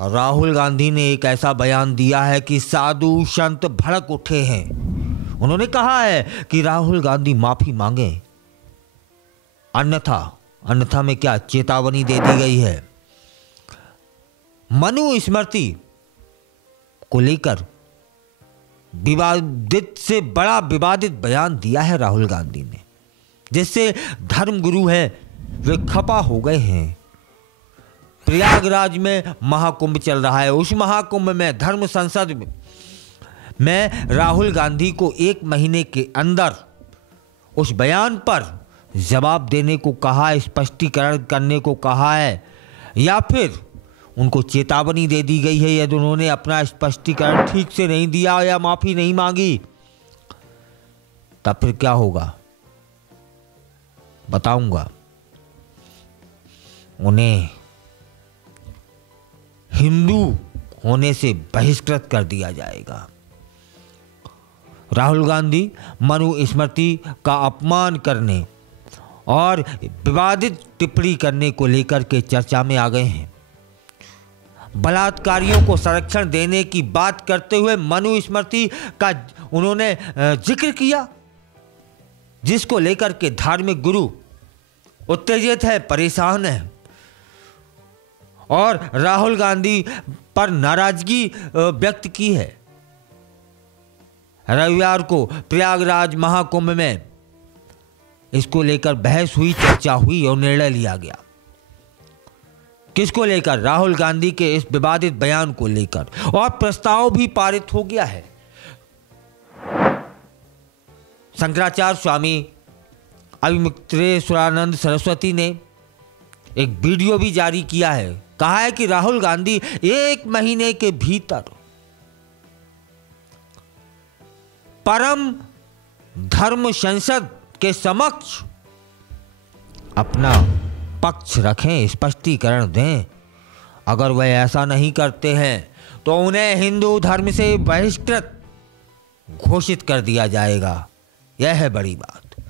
राहुल गांधी ने एक ऐसा बयान दिया है कि साधु संत भड़क उठे हैं। उन्होंने कहा है कि राहुल गांधी माफी मांगे, अन्यथा में क्या चेतावनी दे दी गई है। मनु स्मृति को लेकर विवादित से बड़ा विवादित बयान दिया है राहुल गांधी ने, जिससे धर्मगुरु है वे खपा हो गए हैं। प्रयागराज में महाकुंभ चल रहा है। उस महाकुंभ में धर्म संसद में राहुल गांधी को 1 महीने के अंदर उस बयान पर जवाब देने को कहा, स्पष्टीकरण करने को कहा है, या फिर उनको चेतावनी दे दी गई है यदि उन्होंने अपना स्पष्टीकरण ठीक से नहीं दिया या माफी नहीं मांगी, तब फिर क्या होगा बताऊंगा। उन्हें हिंदू होने से बहिष्कृत कर दिया जाएगा। राहुल गांधी मनु स्मृति का अपमान करने और विवादित टिप्पणी करने को लेकर के चर्चा में आ गए हैं। बलात्कारियों को संरक्षण देने की बात करते हुए मनु स्मृति का उन्होंने जिक्र किया, जिसको लेकर के धार्मिक गुरु उत्तेजित है, परेशान है और राहुल गांधी पर नाराजगी व्यक्त की है। रविवार को प्रयागराज महाकुंभ में इसको लेकर बहस हुई, चर्चा हुई और निर्णय लिया गया। किसको लेकर? राहुल गांधी के इस विवादित बयान को लेकर, और प्रस्ताव भी पारित हो गया है। शंकराचार्य स्वामी अविमुक्तेश्वरानंद सरस्वती ने एक वीडियो भी जारी किया है। कहा है कि राहुल गांधी 1 महीने के भीतर परम धर्म संसद के समक्ष अपना पक्ष रखें, स्पष्टीकरण दें। अगर वह ऐसा नहीं करते हैं तो उन्हें हिंदू धर्म से बहिष्कृत घोषित कर दिया जाएगा। यह है बड़ी बात।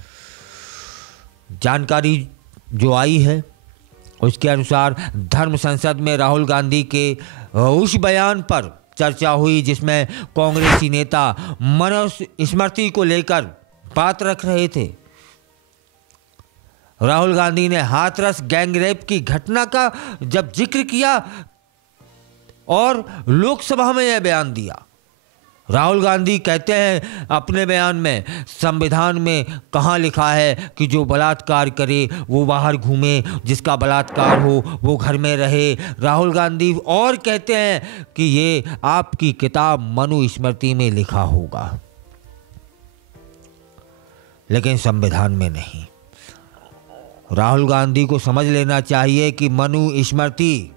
जानकारी जो आई है उसके अनुसार धर्म संसद में राहुल गांधी के उस बयान पर चर्चा हुई जिसमें कांग्रेसी नेता मनु स्मृति को लेकर बात रख रहे थे। राहुल गांधी ने हाथरस गैंगरेप की घटना का जब जिक्र किया और लोकसभा में यह बयान दिया। राहुल गांधी कहते हैं अपने बयान में, संविधान में कहाँ लिखा है कि जो बलात्कार करे वो बाहर घूमे, जिसका बलात्कार हो वो घर में रहे। राहुल गांधी और कहते हैं कि ये आपकी किताब मनु स्मृति में लिखा होगा, लेकिन संविधान में नहीं। राहुल गांधी को समझ लेना चाहिए कि मनु स्मृति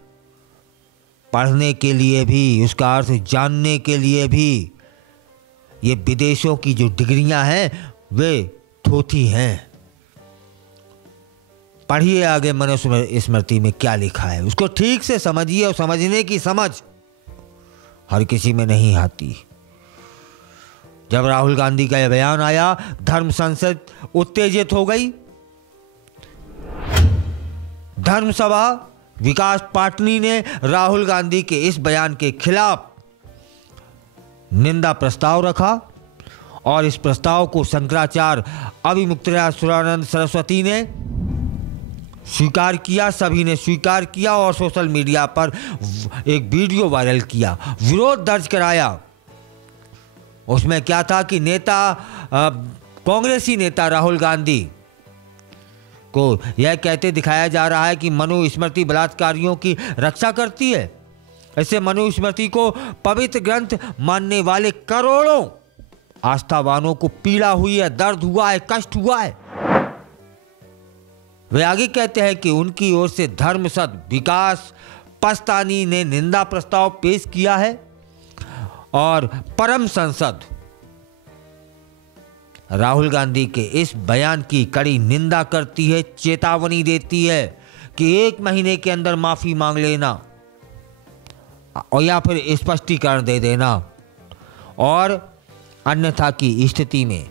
पढ़ने के लिए भी, उसका अर्थ जानने के लिए भी, ये विदेशों की जो डिग्रियां हैं वे थोथी हैं। पढ़िए आगे मनु स्मृति में क्या लिखा है, उसको ठीक से समझिए और समझने की समझ हर किसी में नहीं आती। जब राहुल गांधी का यह बयान आया, धर्म संसद उत्तेजित हो गई। धर्म सभा विकास पार्टी ने राहुल गांधी के इस बयान के खिलाफ निंदा प्रस्ताव रखा और इस प्रस्ताव को शंकराचार्य अविमुक्तेश्वरानंद सरस्वती ने स्वीकार किया। सभी ने स्वीकार किया और सोशल मीडिया पर एक वीडियो वायरल किया, विरोध दर्ज कराया। उसमें क्या था कि कांग्रेसी नेता राहुल गांधी को यह कहते दिखाया जा रहा है कि मनु स्मृति बलात्कारियों की रक्षा करती है। ऐसे मनु स्मृति को पवित्र ग्रंथ मानने वाले करोड़ों आस्थावानों को पीड़ा हुई है, दर्द हुआ है, कष्ट हुआ है। वे आगे कहते हैं कि उनकी ओर से धर्मसद विकास पस्तानी ने निंदा प्रस्ताव पेश किया है और परम संसद राहुल गांधी के इस बयान की कड़ी निंदा करती है, चेतावनी देती है कि 1 महीने के अंदर माफी मांग लेना और या फिर स्पष्टीकरण दे देना, और अन्यथा की स्थिति में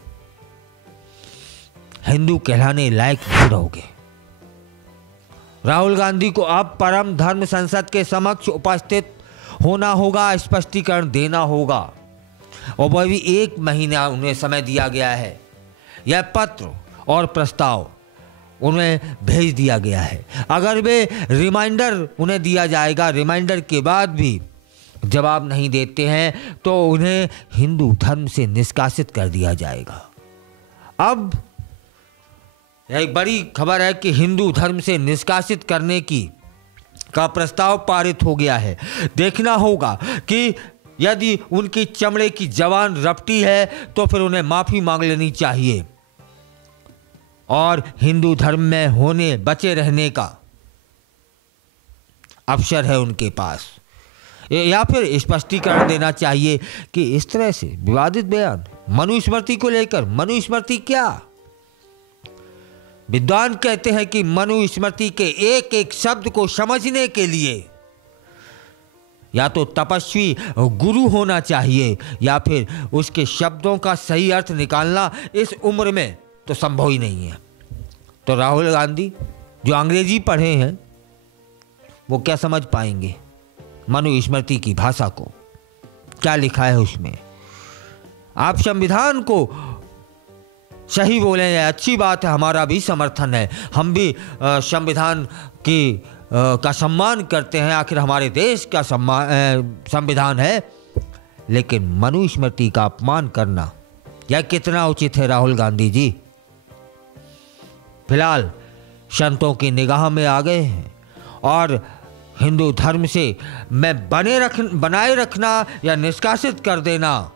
हिंदू कहलाने लायक नहीं रहोगे। राहुल गांधी को अब परम धर्म संसद के समक्ष उपस्थित होना होगा, स्पष्टीकरण देना होगा, और वह भी 1 महीना उन्हें समय दिया गया है। यह पत्र और प्रस्ताव उन्हें भेज दिया गया है। अगर वे रिमाइंडर उन्हें दिया जाएगा, रिमाइंडर के बाद भी जवाब नहीं देते हैं तो उन्हें हिंदू धर्म से निष्कासित कर दिया जाएगा। अब एक बड़ी खबर है कि हिंदू धर्म से निष्कासित करने का प्रस्ताव पारित हो गया है। देखना होगा कि यदि उनकी चमड़े की जबान रपटी है तो फिर उन्हें माफी मांग लेनी चाहिए और हिंदू धर्म में बचे रहने का अवसर है उनके पास, या फिर स्पष्टीकरण देना चाहिए कि इस तरह से विवादित बयान मनुस्मृति को लेकर, मनुस्मृति क्या, विद्वान कहते हैं कि मनुस्मृति के एक एक शब्द को समझने के लिए या तो तपस्वी गुरु होना चाहिए या फिर उसके शब्दों का सही अर्थ निकालना इस उम्र में तो संभव ही नहीं है। तो राहुल गांधी जो अंग्रेजी पढ़े हैं वो क्या समझ पाएंगे मनुस्मृति की भाषा को, क्या लिखा है उसमें। आप संविधान को सही बोले, अच्छी बात है, हमारा भी समर्थन है, हम भी संविधान का सम्मान करते हैं, आखिर हमारे देश का संविधान है। लेकिन मनुस्मृति का अपमान करना यह कितना उचित है राहुल गांधी जी। फिलहाल संतों की निगाह में आ गए हैं और हिंदू धर्म से बनाए रखना या निष्कासित कर देना,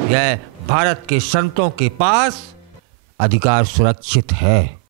यह भारत के संतों के पास अधिकार सुरक्षित है।